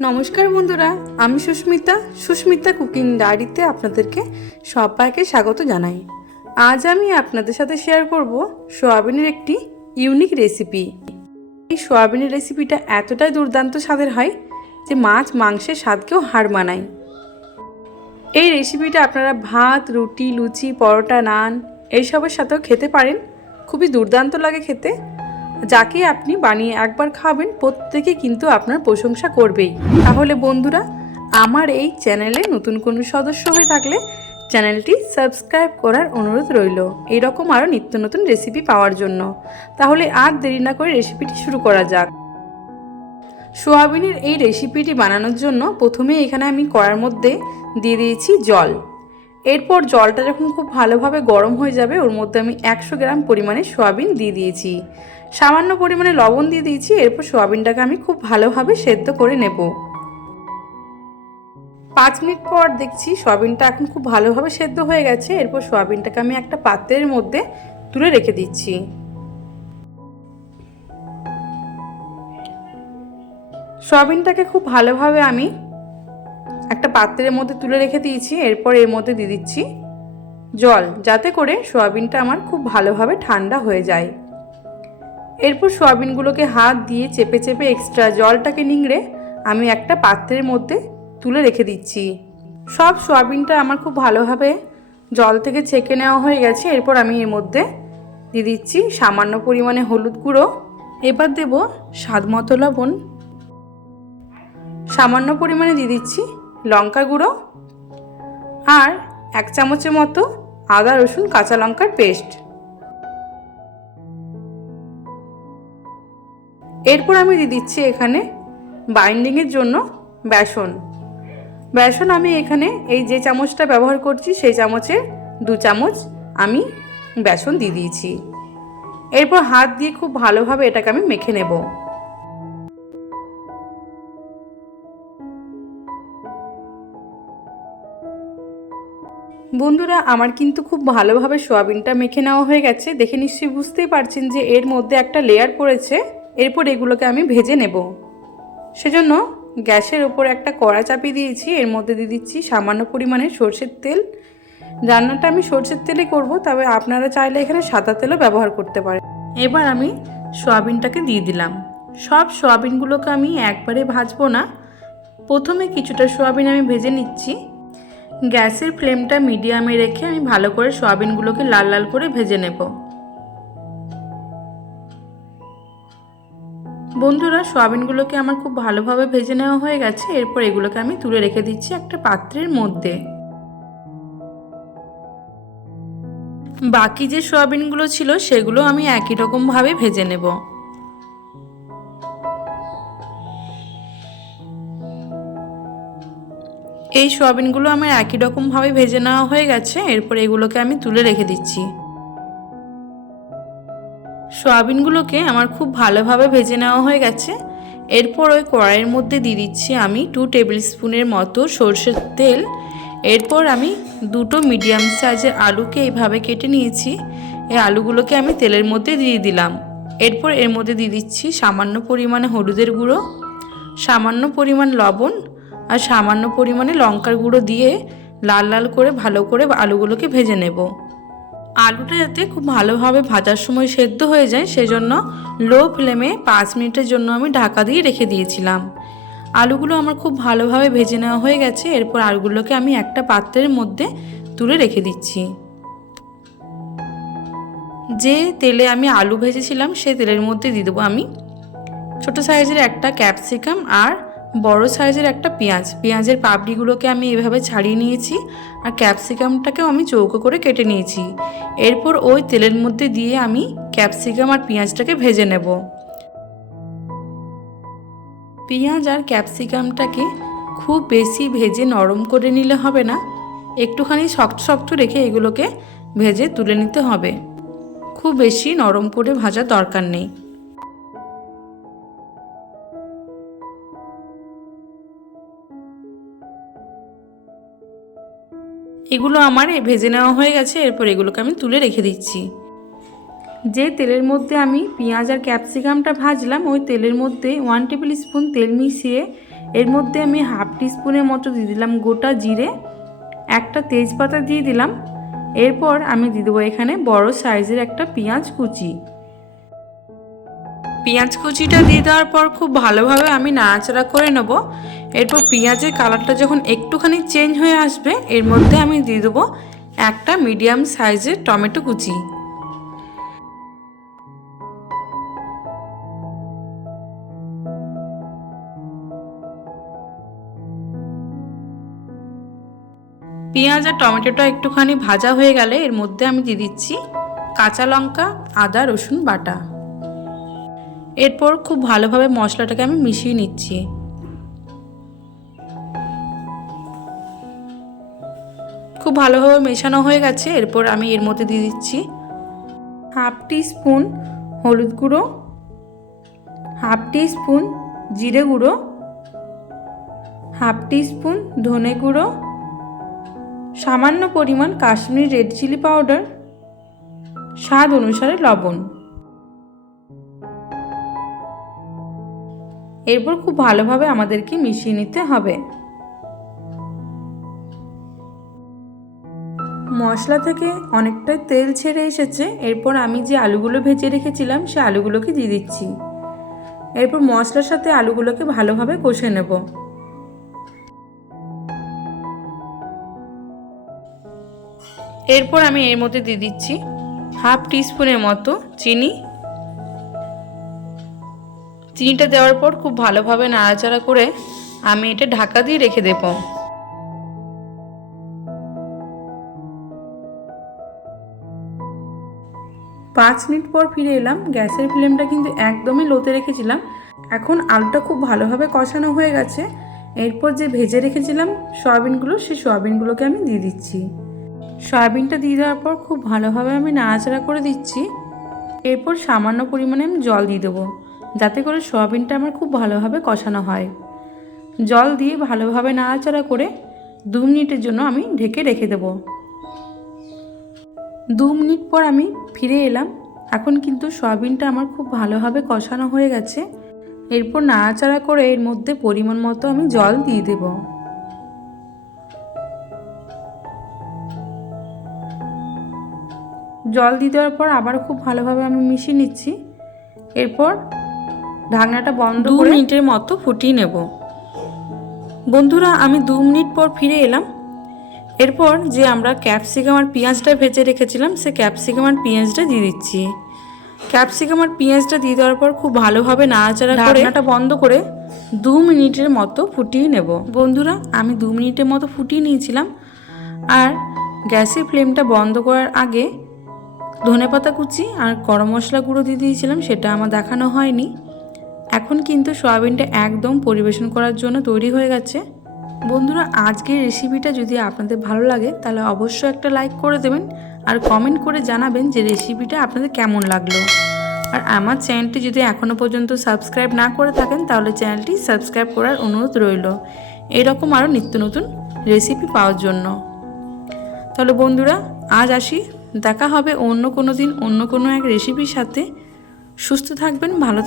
নমস্কার বন্ধুরা, আমি সুস্মিতা কুকিং ডায়েরিতে আপনাদেরকে সবাইকে স্বাগত জানাই। আজ আমি আপনাদের সাথে শেয়ার করব সোয়াবিনের একটি ইউনিক রেসিপি। এই সোয়াবিনের রেসিপিটা এতটাই দুর্দান্ত স্বাদের হয় যে মাছ মাংসের স্বাদকেও হার মানায়। এই রেসিপিটা আপনারা ভাত, রুটি, লুচি, পরোটা, নান এইসবের সাথেও খেতে পারেন। খুবই দুর্দান্ত লাগে খেতে। যাকে আপনি বানিয়ে একবার খাবেন প্রত্যেকে কিন্তু আপনার প্রশংসা করবেই। তাহলে বন্ধুরা, আমার এই চ্যানেলে নতুন কোনো সদস্য হয়ে থাকলে চ্যানেলটি সাবস্ক্রাইব করার অনুরোধ রইল, এইরকম আরও নিত্য নতুন রেসিপি পাওয়ার জন্য। তাহলে আর দেরি না করে রেসিপিটি শুরু করা যাক। সোয়াবিনের এই রেসিপিটি বানানোর জন্য প্রথমে এখানে আমি কড়ার মধ্যে দিয়ে দিয়েছি জল। এরপর জলটা যখন খুব ভালোভাবে গরম হয়ে যাবে ওর মধ্যে আমি 100 গ্রাম পরিমাণে সোয়াবিন দিয়ে দিয়েছি, সামান্য পরিমাণে লবণ দিয়ে দিয়েছি। এরপর সোয়াবিনটাকে আমি খুব ভালোভাবে সেদ্ধ করে নেব। 5 মিনিট পর দেখছি সোয়াবিনটা এখন খুব ভালোভাবে সেদ্ধ হয়ে গেছে। এরপর সোয়াবিনটাকে আমি একটা পাত্রের মধ্যে তুলে রেখে দিচ্ছি। সোয়াবিনটাকে খুব ভালোভাবে আমি একটা পাত্রের মধ্যে তুলে রেখে দিয়েছি। এরপর এর মধ্যে দিয়ে দিচ্ছি জল, যাতে করে সোয়াবিনটা আমার খুব ভালোভাবে ঠান্ডা হয়ে যায়। এরপর সোয়াবিনগুলোকে হাত দিয়ে চেপে চেপে এক্সট্রা জলটাকে নিংড়ে আমি একটা পাত্রের মধ্যে তুলে রেখে দিচ্ছি। সব সোয়াবিনটা আমার খুব ভালোভাবে জল থেকে ছেঁকে নেওয়া হয়ে গেছে। এরপর আমি এর মধ্যে দিয়ে দিচ্ছি সামান্য পরিমাণে হলুদ গুঁড়ো, এবার দেব স্বাদ মতো লবণ, সামান্য পরিমাণে দিয়ে দিচ্ছি লঙ্কা গুঁড়ো আর 1 চামচের মতো আদা রসুন কাঁচা লঙ্কার পেস্ট। এরপর আমি দিয়ে দিচ্ছি এখানে বাইন্ডিংয়ের জন্য বেসন আমি এখানে এই যে চামচটা ব্যবহার করছি সেই চামচের 2 চামচ আমি বেসন দিয়ে দিয়েছি। এরপর হাত দিয়ে খুব ভালোভাবে এটাকে আমি মেখে নেব। বন্ধুরা, আমার কিন্তু খুব ভালোভাবে সোয়াবিনটা মেখে নেওয়া হয়ে গেছে। দেখে নিশ্চয়ই বুঝতেই পারছেন যে এর মধ্যে একটা লেয়ার পড়েছে। এরপর এগুলোকে আমি ভেজে নেব। সেজন্য গ্যাসের ওপর একটা কড়া চাপিয়ে দিয়েছি। এর মধ্যে দিয়ে দিচ্ছি সামান্য পরিমাণে সরষের তেল। রান্নাটা আমি সরষের তেলে করব, তবে আপনারা চাইলে এখানে সাদা তেলও ব্যবহার করতে পারেন। এবার আমি সোয়াবিনটাকে দিয়ে দিলাম। সব সোয়াবিনগুলোকে আমি একবারে ভাজবো না, প্রথমে কিছুটা সোয়াবিন আমি ভেজে নিচ্ছি। গ্যাসের ফ্লেমটা মিডিয়ামে রেখে আমি ভালো করে সোয়াবিনগুলোকে লাল লাল করে ভেজে নেব। বন্ধুরা, সোয়াবিনগুলোকে আমার খুব ভালোভাবে ভেজে নেওয়া হয়ে গেছে। এরপর এগুলোকে আমি তুলে রেখে দিচ্ছি একটা পাত্রের মধ্যে। বাকি যে সোয়াবিনগুলো ছিল সেগুলো আমি একই রকমভাবে ভেজে নেব। এই সোয়াবিনগুলো আমার একই রকমভাবে ভেজে নেওয়া হয়ে গেছে। এরপর এগুলোকে আমি তুলে রেখে দিচ্ছি। সোয়াবিনগুলোকে আমার খুব ভালোভাবে ভেজে নেওয়া হয়ে গেছে। এরপর ওই কড়াইয়ের মধ্যে দিয়ে দিচ্ছি আমি 2 টেবিল স্পুনের মতো সরষের তেল। এরপর আমি 2টো মিডিয়াম সাইজের আলুকে এইভাবে কেটে নিয়েছি। এই আলুগুলোকে আমি তেলের মধ্যে দিয়ে দিলাম। এরপর এর মধ্যে দিয়ে দিচ্ছি সামান্য পরিমাণে হলুদের গুঁড়ো, সামান্য পরিমাণ লবণ আর সামান্য পরিমাণে লঙ্কার গুঁড়ো দিয়ে লাল লাল করে ভালো করে আলুগুলোকে ভেজে নেব। আলুটা যাতে খুব ভালোভাবে ভাজার সময় সেদ্ধ হয়ে যায় সেজন্য লো ফ্লেমে 5 মিনিটের জন্য আমি ঢাকা দিয়ে রেখে দিয়েছিলাম। আলুগুলো আমার খুব ভালোভাবে ভেজে নেওয়া হয়ে গেছে। এরপর আলুগুলোকে আমি একটা পাত্রের মধ্যে তুলে রেখে দিচ্ছি। যে তেলে আমি আলু ভেজেছিলাম সেই তেলের মধ্যে দিয়ে দেবো আমি ছোটো সাইজের একটা ক্যাপসিকাম আর বড় সাইজের একটা পেঁয়াজের পাপড়িগুলোকে আমি এভাবে ছাড়িয়ে নিয়েছি আর ক্যাপসিকামটাকেও আমি চৌকো করে কেটে নিয়েছি। এরপর ওই তেলের মধ্যে দিয়ে আমি ক্যাপসিকাম আর পেঁয়াজটাকে ভেজে নেব। পেঁয়াজ আর ক্যাপসিকামটাকে খুব বেশি ভেজে নরম করে নিলে হবে না, একটুখানি শক্ত শক্ত রেখে এগুলোকে ভেজে তুলে নিতে হবে। খুব বেশি নরম করে ভাজার দরকার নেই। এগুলো আমার ভেজে নেওয়া হয়ে গেছে। এরপর এগুলোকে আমি তুলে রেখে দিচ্ছি। যে তেলের মধ্যে আমি পেঁয়াজ আর ক্যাপসিকামটা ভাজলাম ওই তেলের মধ্যে 1 টেবিল স্পুন তেল মিশিয়ে এর মধ্যে আমি হাফ টিস্পুনের মতো দিয়ে দিলাম গোটা জিরে, একটা তেজপাতা দিয়ে দিলাম। এরপর আমি দিয়ে দেবো এখানে বড় সাইজের একটা পেঁয়াজ কুচি। পেঁয়াজ কুচিটা দিয়ে দেওয়ার পর খুব ভালোভাবে আমি নাড়াচাড়া করে নেব। এরপর পেঁয়াজের কালারটা যখন একটুখানি চেঞ্জ হয়ে আসবে, এর মধ্যে আমি দিয়ে দেবো একটা মিডিয়াম সাইজের টমেটো কুচি। পেঁয়াজ আর টমেটোটা একটুখানি ভাজা হয়ে গেলে এর মধ্যে আমি দিয়ে দিচ্ছি কাঁচা লঙ্কা, আদা রসুন বাটা। এরপর খুব ভালোভাবে মশলাটাকে আমি মিশিয়ে নিচ্ছি। খুব ভালোভাবে মেশানো হয়ে গেছে। এরপর আমি এর মধ্যে দিয়ে দিচ্ছি হাফ টিস্পুন হলুদ গুঁড়ো, হাফ টিস্পুন জিরে গুঁড়ো, হাফ টিস্পুন ধনে গুঁড়ো, সামান্য পরিমাণ কাশ্মীরি রেড চিলি পাউডার, স্বাদ অনুসারে লবণ। এরপর খুব ভালোভাবে আমাদেরকে মিশিয়ে নিতে হবে। মশলা থেকে অনেকটাই তেল ছেড়ে এসেছে। এরপর আমি যে আলুগুলো ভেজে রেখেছিলাম সে আলুগুলোকে দিয়ে দিচ্ছি। এরপর মশলার সাথে আলুগুলোকে ভালোভাবে কষে নেব। এরপর আমি এর মধ্যে দিয়ে দিচ্ছি হাফ টিস্পুনের মতো চিনি। চিনিটা দেওয়ার পর খুব ভালোভাবে নাড়াচাড়া করে আমি এটা ঢাকা দিয়ে রেখে দেব। 5 মিনিট পর ফিরে এলাম। গ্যাসের ফ্লেমটা কিন্তু একদমই লোতে রেখেছিলাম। এখন আলুটা খুব ভালোভাবে কষানো হয়ে গেছে। এরপর যে ভেজে রেখেছিলাম সয়াবিনগুলো, সেই সয়াবিনগুলোকে আমি দিয়ে দিচ্ছি। সয়াবিনটা দিয়ে দেওয়ার পর খুব ভালোভাবে আমি নাড়াচাড়া করে দিচ্ছি। এরপর সামান্য পরিমাণে আমি জল দিয়ে দেবো, যাতে করে সয়াবিনটা আমার খুব ভালোভাবে কষানো হয়। জল দিয়ে ভালোভাবে নাড়াচাড়া করে 2 মিনিটের জন্য আমি ঢেকে রেখে দেবো। 2 মিনিট পর আমি ফিরে এলাম। এখন কিন্তু সয়াবিনটা আমার খুব ভালোভাবে কষানো হয়ে গেছে। এরপর নাড়াচাড়া করে এর মধ্যে পরিমাণ মতো আমি জল দিয়ে দেব। জল দিয়ে দেওয়ার পর আবার খুব ভালোভাবে আমি মিশিয়ে নিচ্ছি। এরপর ঢাকনাটা বন্ধ করে 2 মিনিটের মতো ফুটিয়ে নেব। বন্ধুরা, আমি 2 মিনিট পর ফিরে এলাম। এরপর যে আমরা ক্যাপসিকাম আর পেঁয়াজটা ভেজে রেখেছিলাম, সে ক্যাপসিকাম আর পেঁয়াজটা দিয়ে দিচ্ছি। ক্যাপসিকাম আর পেঁয়াজটা দিয়ে দেওয়ার পর খুব ভালোভাবে নাড়াচাড়া করে ঢাকনাটা বন্ধ করে 2 মিনিটের মতো ফুটিয়ে নেব। বন্ধুরা, আমি 2 মিনিটের মতো ফুটিয়ে নিয়েছিলাম। আর গ্যাসের ফ্লেমটা বন্ধ করার আগে ধনেপাতা কুচি আর গরম মশলা গুঁড়ো দিয়ে দিয়েছিলাম, সেটা আমার দেখানো হয়নি। এখন কিন্তু সয়াবিনটা একদম পরিবেশন করার জন্য তৈরি হয়ে গেছে। বন্ধুরা, আজকের রেসিপিটা যদি আপনাদের ভালো লাগে তাহলে অবশ্যই একটা লাইক করে দেবেন আর কমেন্ট করে জানাবেন যে রেসিপিটা আপনাদের কেমন লাগলো। আর আমার চ্যানেলটি যদি এখনও পর্যন্ত সাবস্ক্রাইব না করে থাকেন তাহলে চ্যানেলটি সাবস্ক্রাইব করার অনুরোধ রইল, এরকম আরও নিত্য নতুন রেসিপি পাওয়ার জন্য। তাহলে বন্ধুরা, আজ আসি। দেখা হবে অন্য কোনো দিন অন্য কোনো এক রেসিপির সাথে। সুস্থ থাকবেন, ভালো থাকবেন।